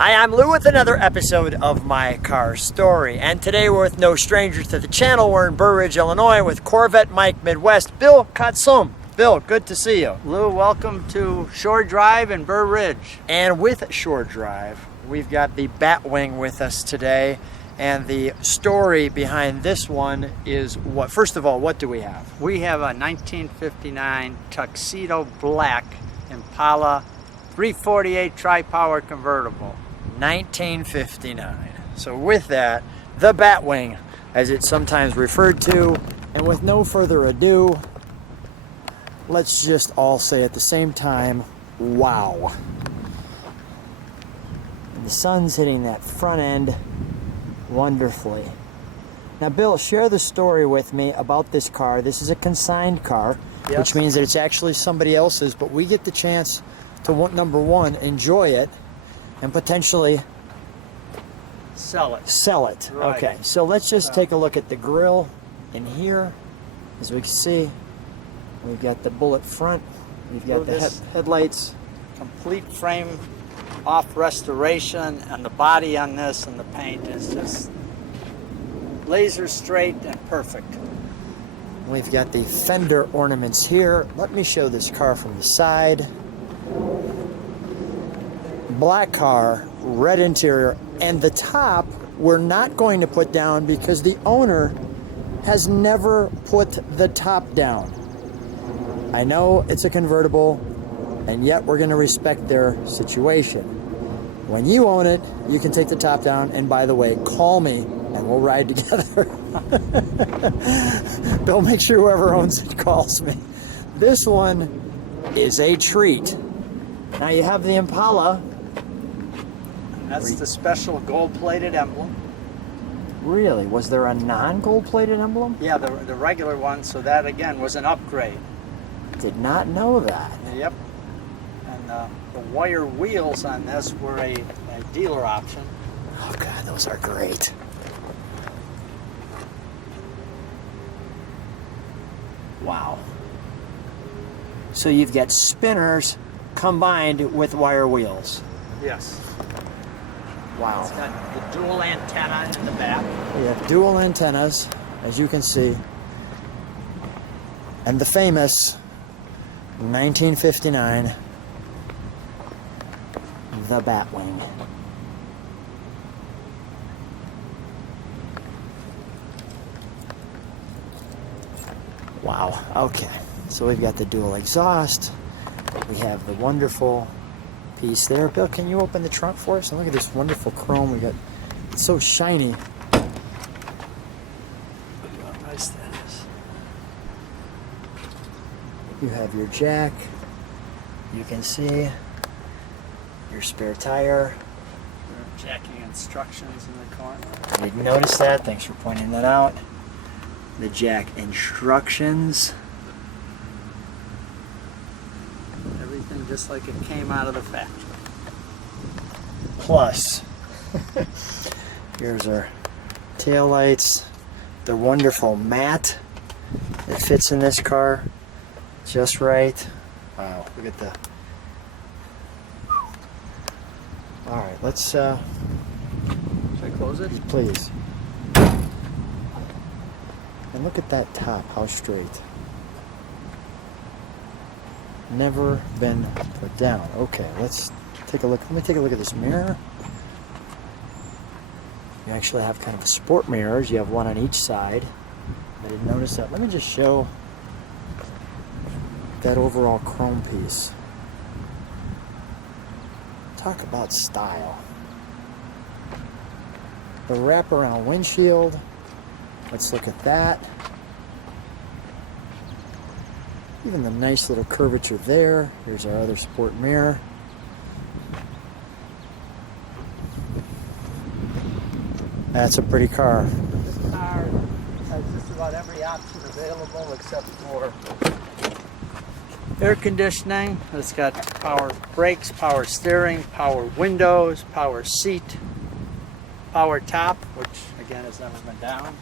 Hi, I'm Lou with another episode of My Car Story, and today we're with no strangers to the channel. We're in Burr Ridge, Illinois with Corvette Mike Midwest, Bill Kotzum. Bill, good to see you. Lou, welcome to Shore Drive in Burr Ridge. And with Shore Drive, we've got the Batwing with us today, and the story behind this one is what? First of all, what do we have? We have a 1959 tuxedo black Impala 348 tri-power convertible. 1959. So with that, the Batwing, as it's sometimes referred to, and with no further ado, let's just all say at the same time, wow. And the sun's hitting that front end wonderfully. Now, Bill, share the story with me about this car. This is a consigned car, yes, which means that it's actually somebody else's, but we get the chance to, number one, enjoy it, and potentially sell it. Right. Okay, so let's just take a look at the grille in here. As we can see, we've got the bullet front, we've got the headlights. Complete frame off restoration, and the body on this and the paint is just laser straight and perfect. We've got the fender ornaments here. Let me show this car from the side. Black car, red interior, and the top we're not going to put down because the owner has never put the top down. I know it's a convertible, and yet we're going to respect their situation. When you own it, you can take the top down, and by the way, call me and we'll ride together. Bill, make sure whoever owns it calls me. This one is a treat. Now you have the Impala. That's the special gold-plated emblem. Really? Was there a non-gold-plated emblem? Yeah, the regular one, so that again was an upgrade. Did not know that. Yep. And the wire wheels on this were a dealer option. Oh God, those are great. Wow. So you've got spinners combined with wire wheels. Yes. Wow. It's got the dual antenna in the back. We have dual antennas, as you can see. And the famous 1959 the Batwing. Wow. Okay. So we've got the dual exhaust. We have the wonderful piece there. Bill, can you open the trunk for us? And look at this wonderful chrome we got. It's so shiny. Look how nice that is. You have your jack. You can see your spare tire. Jacking instructions in the corner. I didn't notice that. Thanks for pointing that out. The jack instructions. Everything just like it came out of the factory. Plus, here's our tail lights. The wonderful mat that fits in this car just right. Wow, look at the. All right, let's. Should I close it? Please. And look at that top, how straight. Never been put down. Okay, let's take a look. Let me take a look at this mirror. You actually have kind of sport mirrors. You have one on each side. I didn't notice that. Let me just show that overall chrome piece. Talk about style. The wraparound windshield. Let's look at that. Even the nice little curvature there. Here's our other sport mirror. That's a pretty car. This car has just about every option available except for air conditioning. It's got power brakes, power steering, power windows, power seat, power top, which again has never been down.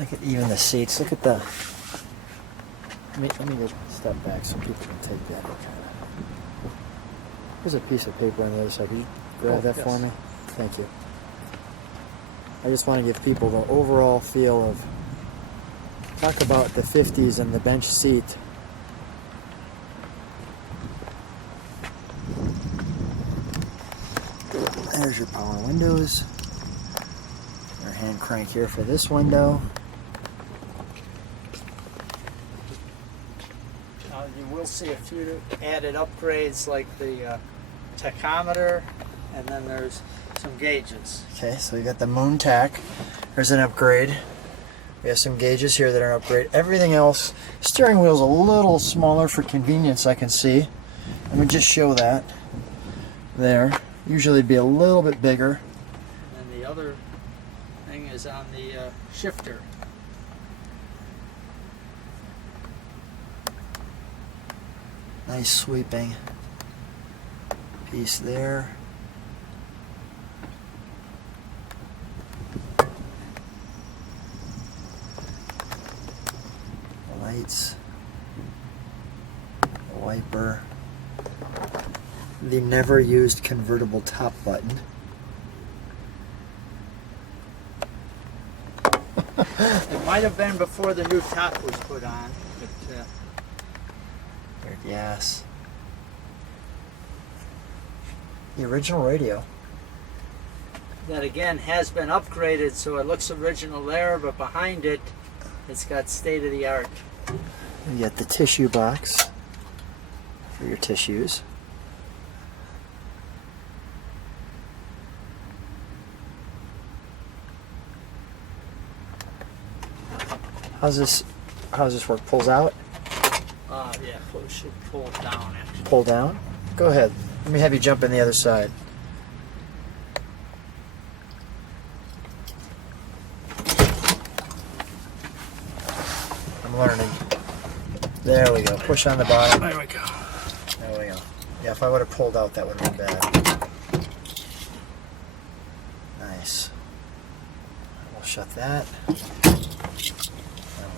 Look at even the seats. Look at the. Let me just step back so people can take that. There's a piece of paper on the other side. Can you grab that for me? Thank you. I just want to give people the overall feel of. Talk about the 50s and the bench seat. There's your power windows. Your hand crank here for this window. You will see a few added upgrades like the tachometer, and then there's some gauges. Okay, so we got the moon tack. There's an upgrade. We have some gauges here that are an upgrade. Everything else, steering wheel's a little smaller for convenience, I can see. Let me just show that. There. Usually it'd be a little bit bigger. And the other thing is on the shifter. Nice sweeping piece there. The lights. The wiper. The never used convertible top button. It might have been before the new top was put on, but Yes. The original radio. that again has been upgraded, so it looks original there, but behind it, it's got state-of-the-art. You got the tissue box for your tissues. How's this work? Pulls out? Yeah, it should pull down actually. Pull down? Go ahead. Let me have you jump in the other side. I'm learning. There we go. Push on the bottom. There we go. There we go. Yeah, if I would have pulled out, that would have been bad. Nice. We'll shut that. And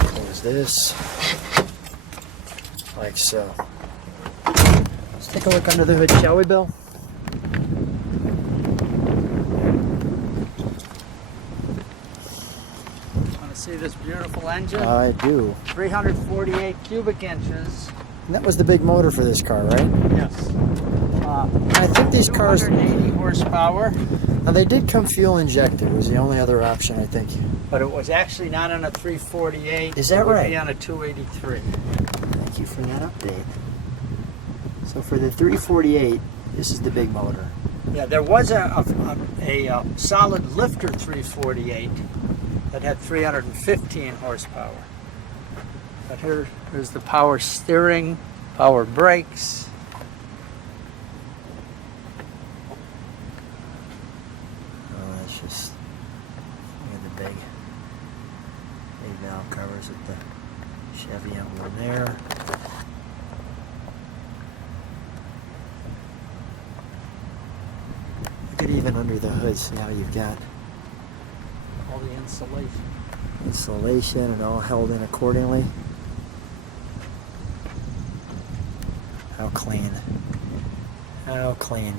we'll close this. Like so. Let's take a look under the hood, shall we, Bill? Want to see this beautiful engine? I do. 348 cubic inches. And that was the big motor for this car, right? Yes. I think these cars, 280 horsepower. now they did come fuel injected. Was the only other option, I think. But it was actually not on a 348. Is that it would right? be on a 283. Thank you for that update. So for the 348, this is the big motor. Yeah, there was a solid lifter 348 that had 315 horsepower. But here's the power steering, power brakes. Oh, that's just, look at the big valve covers with the Chevy emblem there. Look at even under the hood, see how you've got All the insulation. insulation and all held in accordingly. How clean. How clean.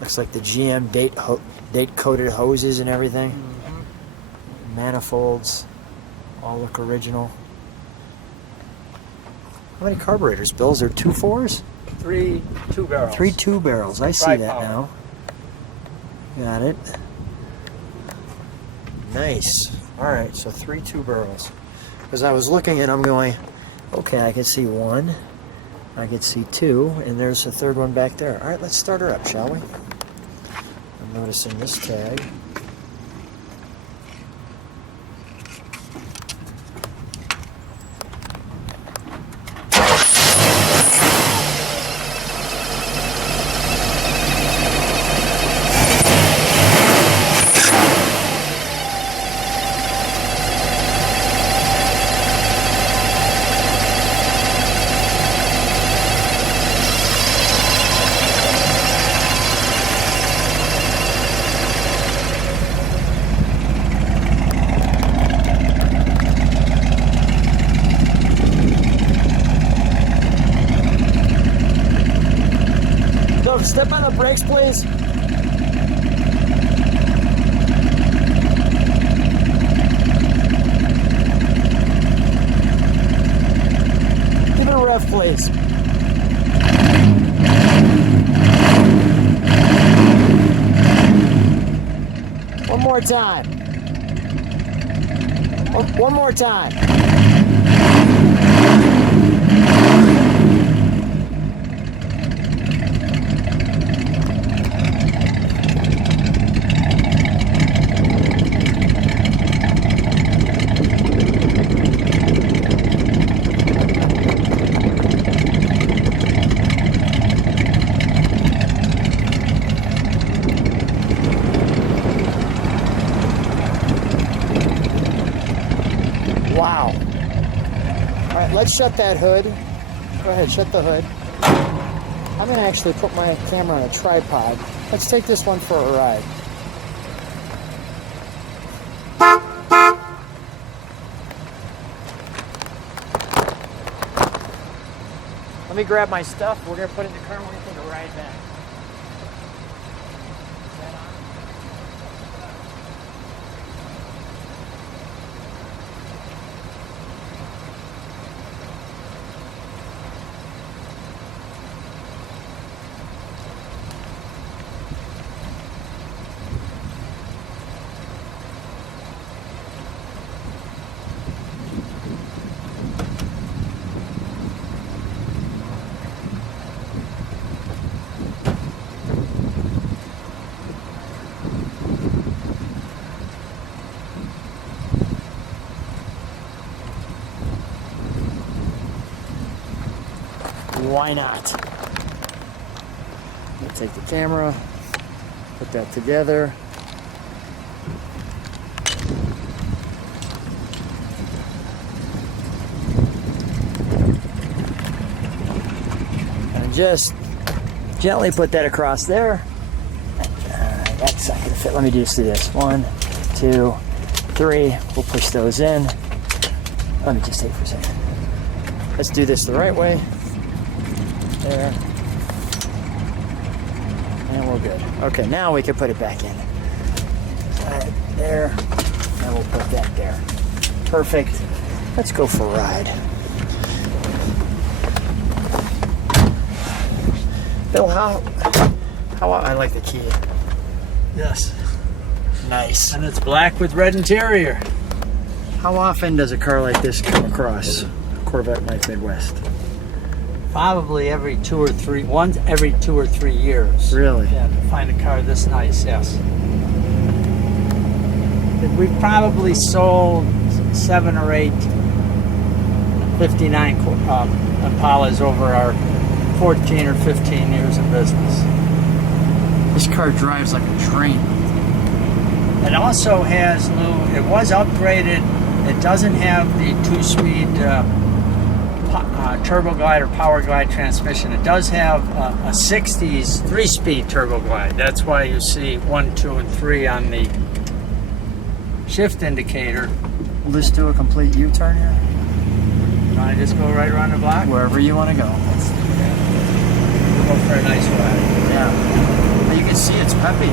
Looks like the GM date coated hoses and everything. Mm-hmm. Manifolds. All look original. How many carburetors, Bill? Is there 2 4s? 3 2 barrels. 3 2 barrels. I see that Tri-power. now. Got it. Nice. Alright, so 3 2 barrels. Because I was looking and I'm going, okay, I can see 1. I can see 2. And there's a third one back there. Alright, let's start her up, shall we? I'm noticing this tag. brakes, please? Give it a rev, please. One more time. One more time. Wow. All right, let's shut that hood. Go ahead, shut the hood. I'm gonna actually put my camera on a tripod. Let's take this one for a ride. Let me grab my stuff. We're gonna put it in the car and we're gonna take a ride back. Why not? We'll take the camera, put that together. And just gently put that across there. That's not gonna fit. Let me just do this. 1, 2, 3. We'll push those in. Let me just take it for a second. Let's do this the right way. There. And we're good. Okay, now we can put it back in. Right there. And we'll put that there. Perfect. Let's go for a ride. Bill, how I like the key. Yes. Nice. And it's black with red interior. How often does a car like this come across Corvette Life Midwest? Probably every 2 or 3, once every 2 or 3 years. Really? Yeah, to find a car this nice, yes. We've probably sold 7 or 8 59 Impalas over our 14 or 15 years of business. This car drives like a dream. It also has, Lou, it was upgraded. It doesn't have the 2-speed Turbo Glide or Power Glide transmission. It does have a 60s 3-speed Turbo Glide. That's why you see 1, 2, and 3 on the shift indicator. We'll just do a complete U-turn here. You want to just go right around the block? Wherever you want to go. Let's do that. We'll go for a nice ride. Yeah. But you can see it's peppy.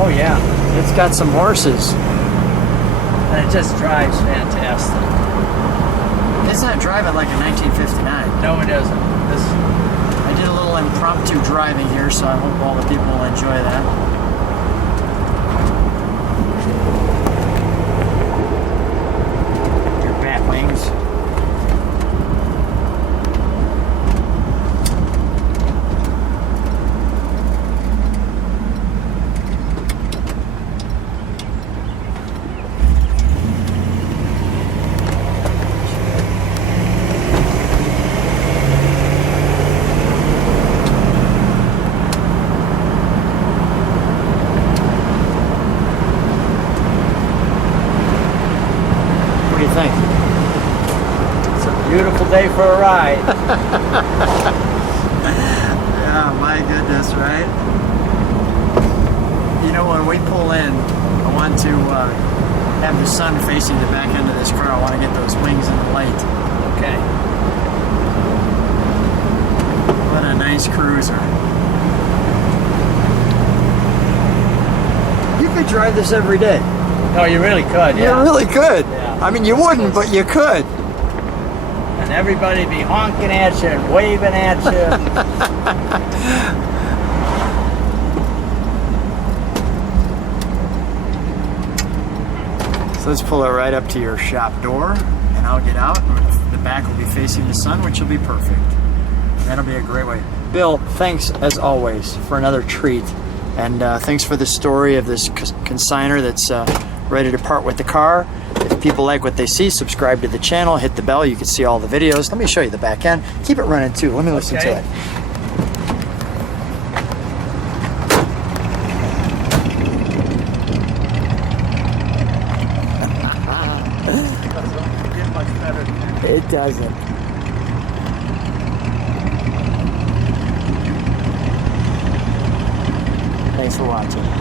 Oh yeah. It's got some horses. And it just drives fantastic. It's not driving like a 1959. No, it isn't. I did a little impromptu driving here, so I hope all the people will enjoy that. Your bat wings. What do you think? It's a beautiful day for a ride. Yeah, my goodness, right? You know, when we pull in, I want to have the sun facing the back end of this car. I want to get those wings in the light. Okay. What a nice cruiser. could drive this every day. No, you really could, You yeah. really could. Yeah. I mean, you wouldn't, but you could. And everybody be honking at you and waving at you. So let's pull it right up to your shop door, and I'll get out. And the back will be facing the sun, which will be perfect. That'll be a great way. Bill, thanks as always for another treat. And thanks for the story of this consignor that's ready to part with the car. If people like what they see, subscribe to the channel, hit the bell. You can see all the videos. Let me show you the back end. Keep it running too. Let me listen to it. Get much better. It doesn't. Thanks for watching.